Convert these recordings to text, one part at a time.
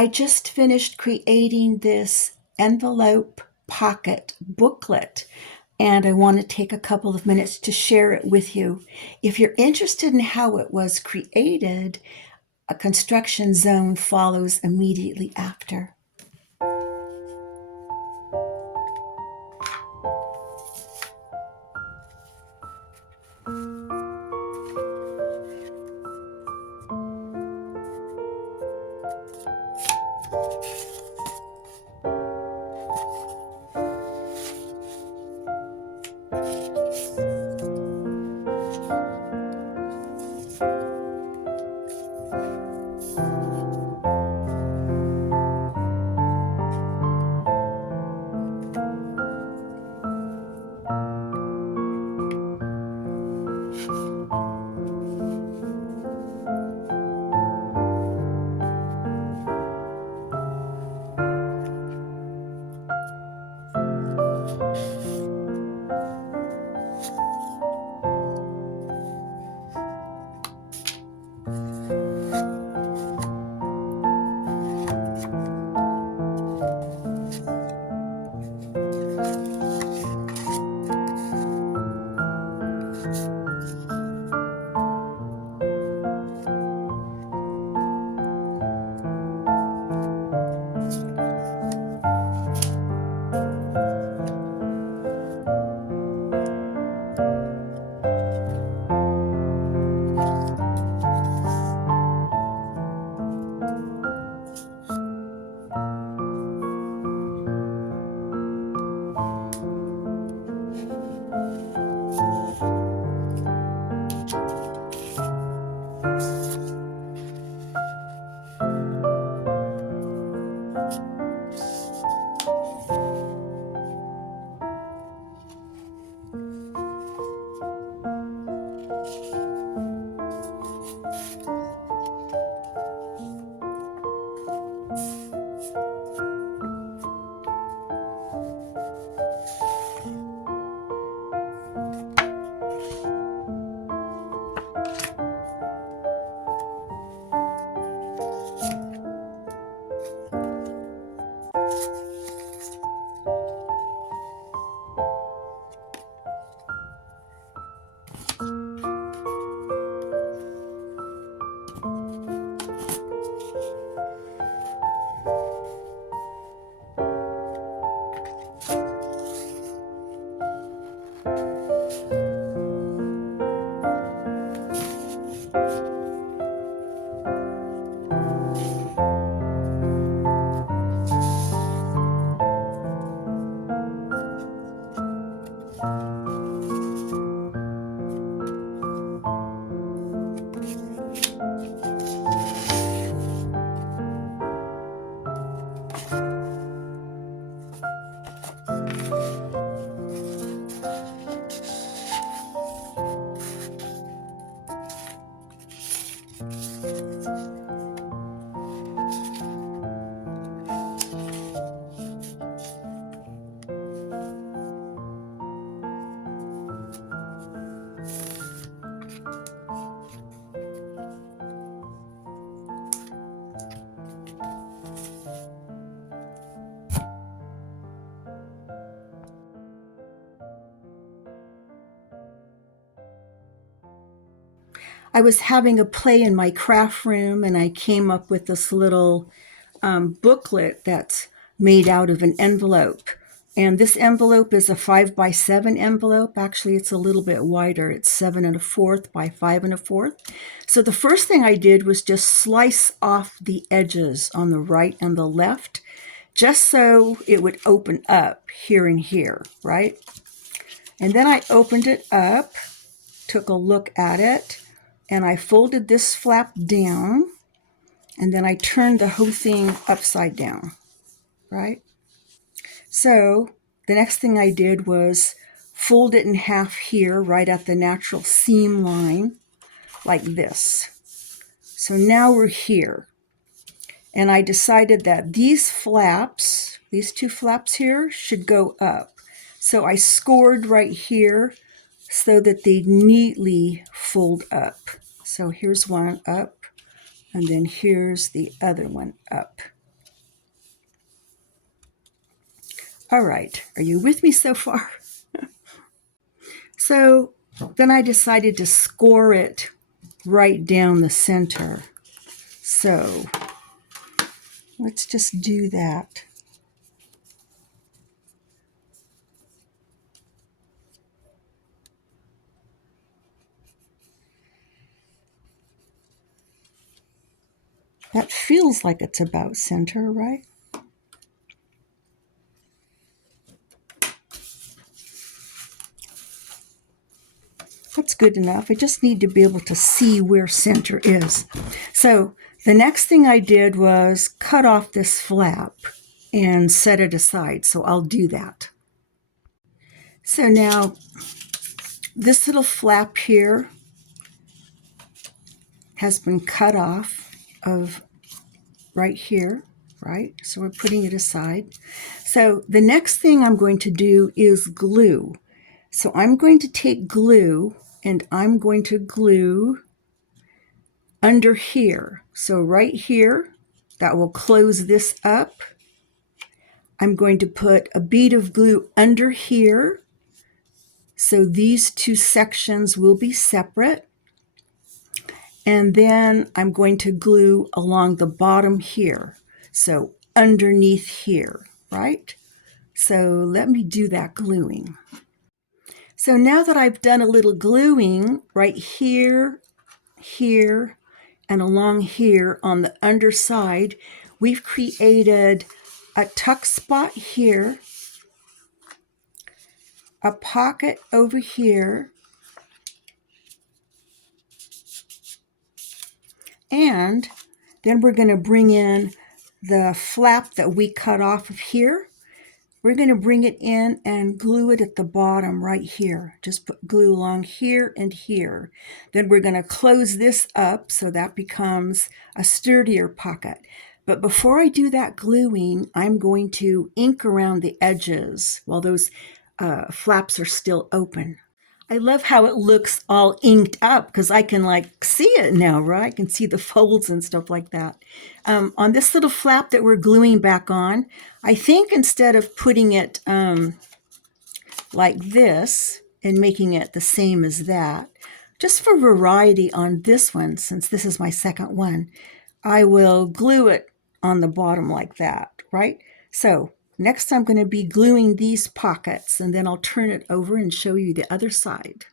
I just finished creating this envelope pocket booklet, and I want to take a couple of minutes to share it with you. If you're interested in how it was created, a construction zone follows immediately after. I was having a play in my craft room, and I came up with this little booklet that's made out of an envelope. And this envelope is a 5x7 envelope. Actually, it's a little bit wider. It's 7 1/4 by 5 1/4. So the first thing I did was just slice off the edges on the right and the left, just so it would open up here and here, right? And then I opened it up, took a look at it, and I folded this flap down, and then I turned the whole thing upside down, right? So the next thing I did was fold it in half here, right at the natural seam line, like this. So now we're here. And I decided that these flaps, these two flaps here, should go up. So I scored right here so that they neatly fold up. So here's one up, and then here's the other one up. All right, are you with me so far? So then I decided to score it right down the center. So let's just do that. That feels like it's about center, right? That's good enough. I just need to be able to see where center is. So the next thing I did was cut off this flap and set it aside. So I'll do that. So now this little flap here has been cut off of right here, right? So we're putting it aside. So the next thing I'm going to do is glue. So I'm going to take glue and I'm going to glue under here. So right here, that will close this up. I'm going to put a bead of glue under here. So these two sections will be separate. And then I'm going to glue along the bottom here. So underneath here, right? So let me do that gluing. So now that I've done a little gluing right here, here, and along here on the underside, we've created a tuck spot here, a pocket over here, and then we're going to bring in the flap that we cut off of here. We're going to bring it in and glue it at the bottom right here. Just put glue along here and here. Then we're going to close this up so that becomes a sturdier pocket. But before I do that gluing, I'm going to ink around the edges while those flaps are still open. I love how it looks all inked up because I can like see it now, right? I can see the folds and stuff like that. On this little flap that we're gluing back on, I think instead of putting it like this and making it the same as that, just for variety on this one, since this is my second one, I will glue it on the bottom like that, right? So next I'm going to be gluing these pockets and then I'll turn it over and show you the other side.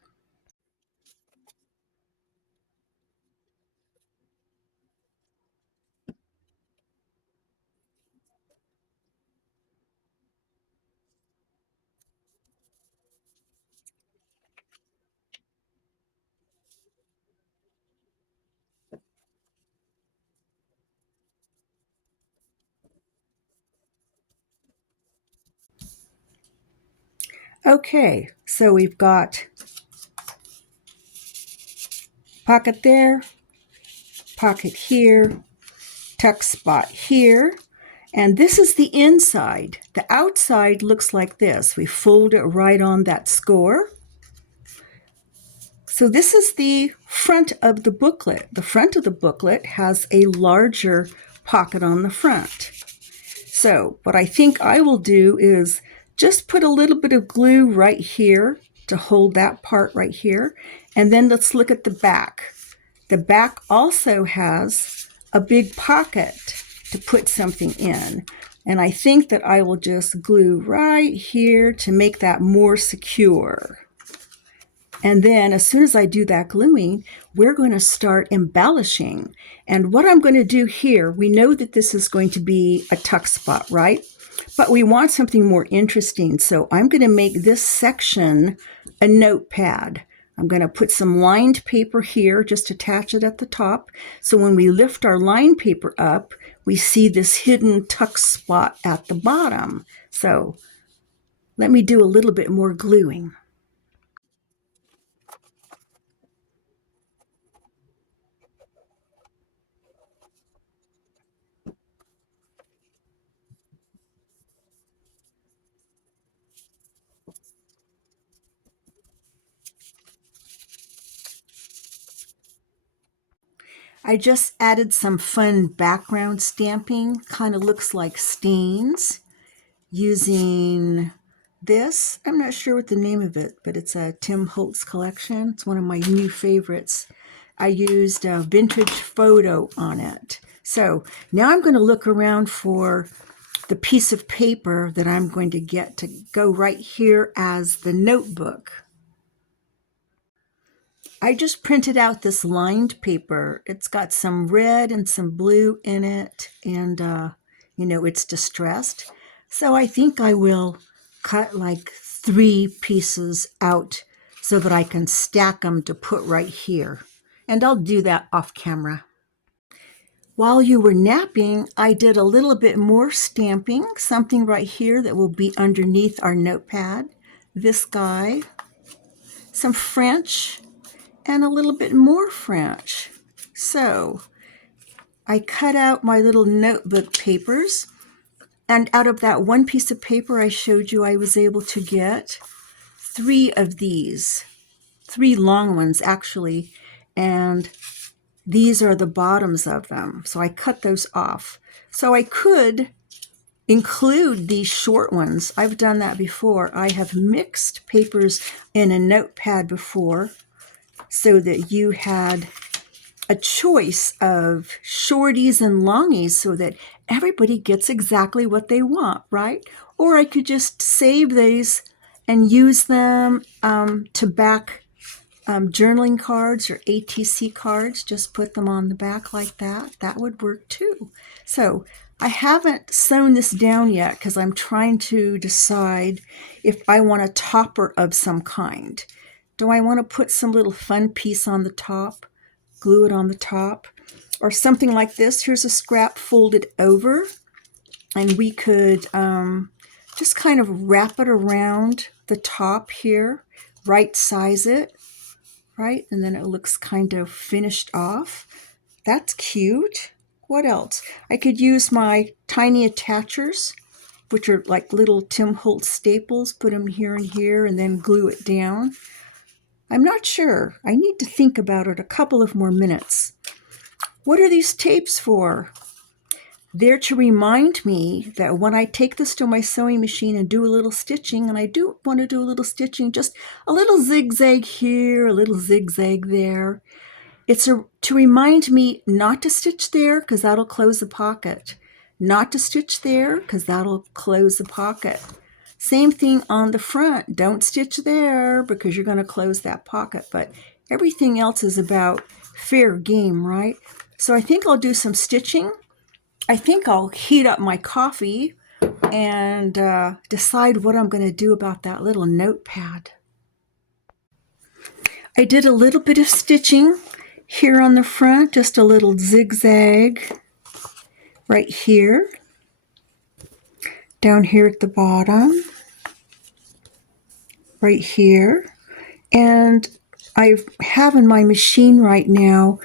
Okay, so we've got pocket there, pocket here, tuck spot here, and this is the inside. The outside looks like this. We fold it right on that score. So this is the front of the booklet. The front of the booklet has a larger pocket on the front. So what I think I will do is just put a little bit of glue right here to hold that part right here. And then let's look at the back. The back also has a big pocket to put something in. And I think that I will just glue right here to make that more secure. And then as soon as I do that gluing, we're going to start embellishing. And what I'm going to do here, we know that this is going to be a tuck spot, right? But we want something more interesting. So I'm going to make this section a notepad. I'm going to put some lined paper here, just attach it at the top. So when we lift our lined paper up, we see this hidden tuck spot at the bottom. So let me do a little bit more gluing. I just added some fun background stamping, kind of looks like stains. using this. I'm not sure what the name of it, but it's a Tim Holtz collection. It's one of my new favorites. I used a vintage photo on it. So now I'm going to look around for the piece of paper that I'm going to get to go right here as the notebook. I just printed out this lined paper. It's got some red and some blue in it, and it's distressed. So I think I will cut like 3 pieces out so that I can stack them to put right here. And I'll do that off camera. While you were napping, I did a little bit more stamping, something right here that will be underneath our notepad. This guy, some French, and a little bit more French. So I cut out my little notebook papers, and out of that one piece of paper I showed you, I was able to get 3 of these, 3 long ones actually, and these are the bottoms of them. So I cut those off. So I could include these short ones. I've done that before. I have mixed papers in a notepad before so that you had a choice of shorties and longies so that everybody gets exactly what they want, right? Or I could just save these and use them to back journaling cards or ATC cards. Just put them on the back like that. That would work too. So I haven't sewn this down yet because I'm trying to decide if I want a topper of some kind. Do I want to put some little fun piece on the top, glue it on the top, or something like this? Here's a scrap folded over, and we could just kind of wrap it around the top here, right size it, right? And then it looks kind of finished off. That's cute. What else? I could use my tiny attachers, which are like little Tim Holtz staples, put them here and here, and then glue it down. I'm not sure. I need to think about it a couple of more minutes. What are these tapes for? They're to remind me that when I take this to my sewing machine and do a little stitching, and I do want to do a little stitching, just a little zigzag here, a little zigzag there. It's to remind me not to stitch there because that'll close the pocket. Not to stitch there because that'll close the pocket. Same thing on the front. Don't stitch there because you're going to close that pocket. But everything else is about fair game, right? So I think I'll do some stitching. I think I'll heat up my coffee and decide what I'm going to do about that little notepad. I did a little bit of stitching here on the front, just a little zigzag right here, down here at the bottom, right here. And I have in my machine right now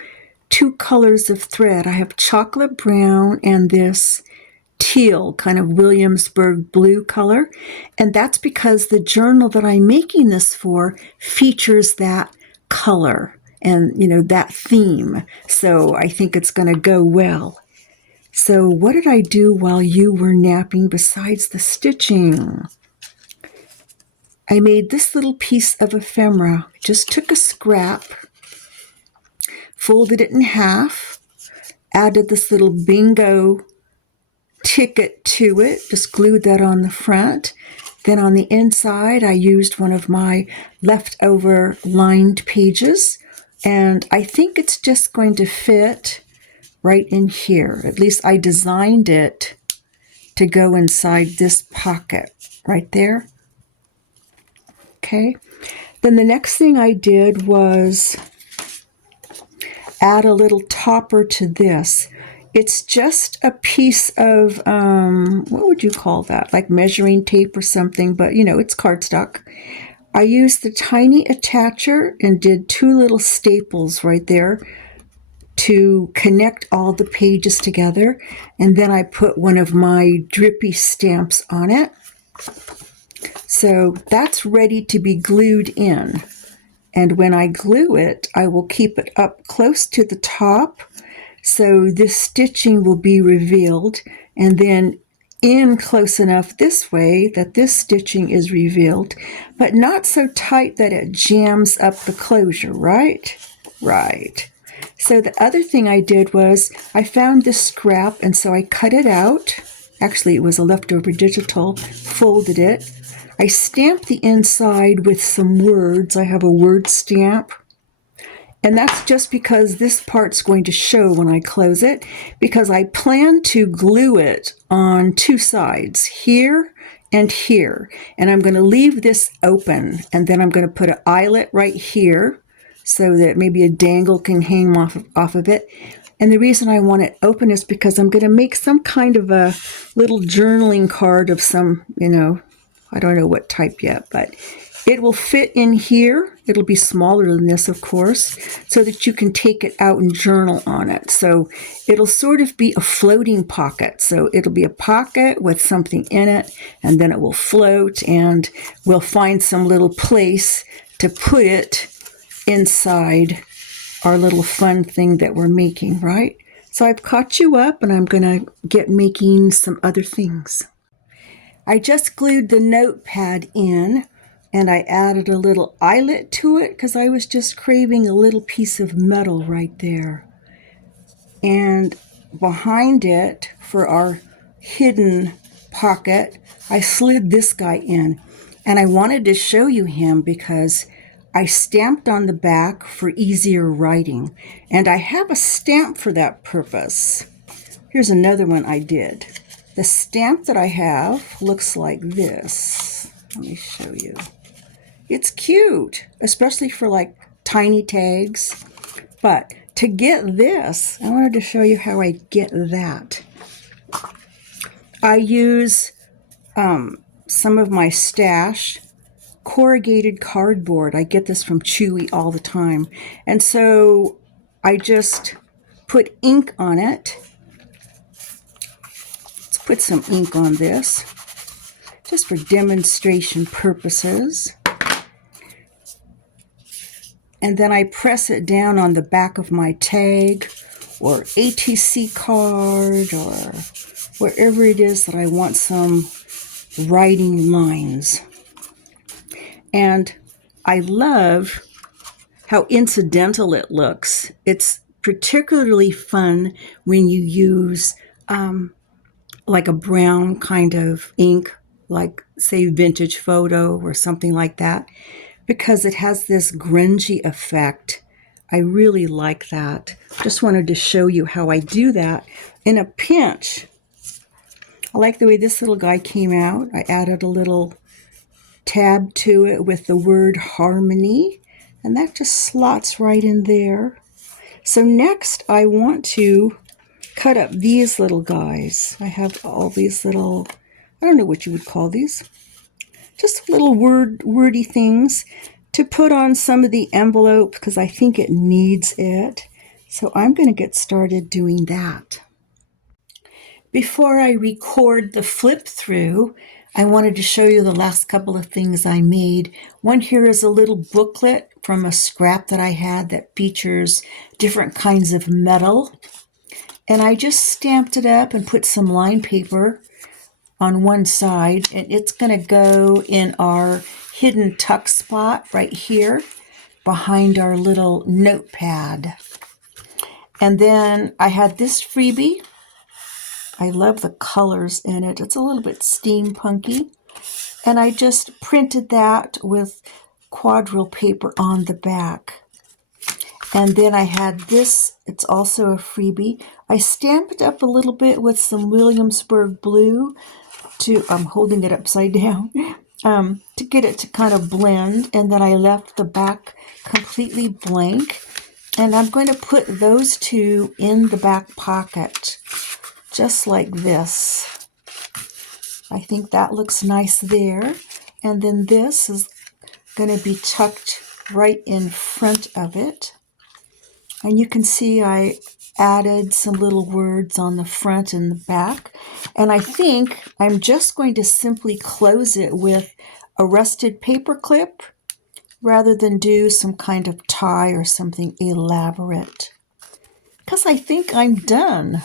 2 colors of thread. I have chocolate brown and this teal, kind of Williamsburg blue color. And that's because the journal that I'm making this for features that color and, that theme. So I think it's going to go well. So what did I do while you were napping besides the stitching? I made this little piece of ephemera. Just took a scrap, folded it in half, added this little bingo ticket to it, just glued that on the front. Then on the inside, I used one of my leftover lined pages, and I think it's just going to fit right in here. At least I designed it to go inside this pocket right there. Okay. Then the next thing I did was add a little topper to this. It's just a piece of, what would you call that? Like measuring tape or something, but it's cardstock. I used the tiny attacher and did 2 little staples right there to connect all the pages together. And then I put one of my drippy stamps on it. So that's ready to be glued in. And when I glue it, I will keep it up close to the top so this stitching will be revealed. And then in close enough this way that this stitching is revealed, but not so tight that it jams up the closure, right? Right. So the other thing I did was I found this scrap, and so I cut it out. Actually, it was a leftover digital, folded it. I stamped the inside with some words. I have a word stamp. And that's just because this part's going to show when I close it, because I plan to glue it on two sides, here and here. And I'm going to leave this open, and then I'm going to put an eyelet right here so that maybe a dangle can hang off of it. And the reason I want it open is because I'm going to make some kind of a little journaling card of some, I don't know what type yet, but it will fit in here. It'll be smaller than this, of course, so that you can take it out and journal on it. So it'll sort of be a floating pocket. So it'll be a pocket with something in it, and then it will float, and we'll find some little place to put it inside our little fun thing that we're making, right? So I've caught you up, and I'm going to get making some other things. I just glued the notepad in, and I added a little eyelet to it because I was just craving a little piece of metal right there. And behind it, for our hidden pocket, I slid this guy in. And I wanted to show you him because I stamped on the back for easier writing. And I have a stamp for that purpose. Here's another one I did. The stamp that I have looks like this. Let me show you. It's cute, especially for like tiny tags. But to get this, I wanted to show you how I get that. I use some of my stash corrugated cardboard. I get this from Chewy all the time. And so I just put ink on it. Let's put some ink on this, just for demonstration purposes. And then I press it down on the back of my tag or ATC card or wherever it is that I want some writing lines. And I love how incidental it looks. It's particularly fun when you use like a brown kind of ink, like say vintage photo or something like that, because it has this grungy effect. I really like that. Just wanted to show you how I do that in a pinch. I like the way this little guy came out. I added a little tab to it with the word harmony, and that just slots right in there. So next I want to cut up these little guys. I have all these little, I don't know what you would call these, just little wordy things to put on some of the envelope because I think it needs it. So I'm going to get started doing that. Before I record the flip through, I wanted to show you the last couple of things I made. One here is a little booklet from a scrap that I had that features different kinds of metal. And I just stamped it up and put some line paper on one side, and it's going to go in our hidden tuck spot right here behind our little notepad. And then I had this freebie. I love the colors in it. It's a little bit steampunky. And I just printed that with quadrille paper on the back. And then I had this, it's also a freebie. I stamped it up a little bit with some Williamsburg blue I'm holding it upside down, to get it to kind of blend. And then I left the back completely blank. And I'm going to put those two in the back pocket, just like this. I think that looks nice there. And then this is going to be tucked right in front of it. And you can see I added some little words on the front and the back. And I think I'm just going to simply close it with a rusted paper clip rather than do some kind of tie or something elaborate. Because I think I'm done.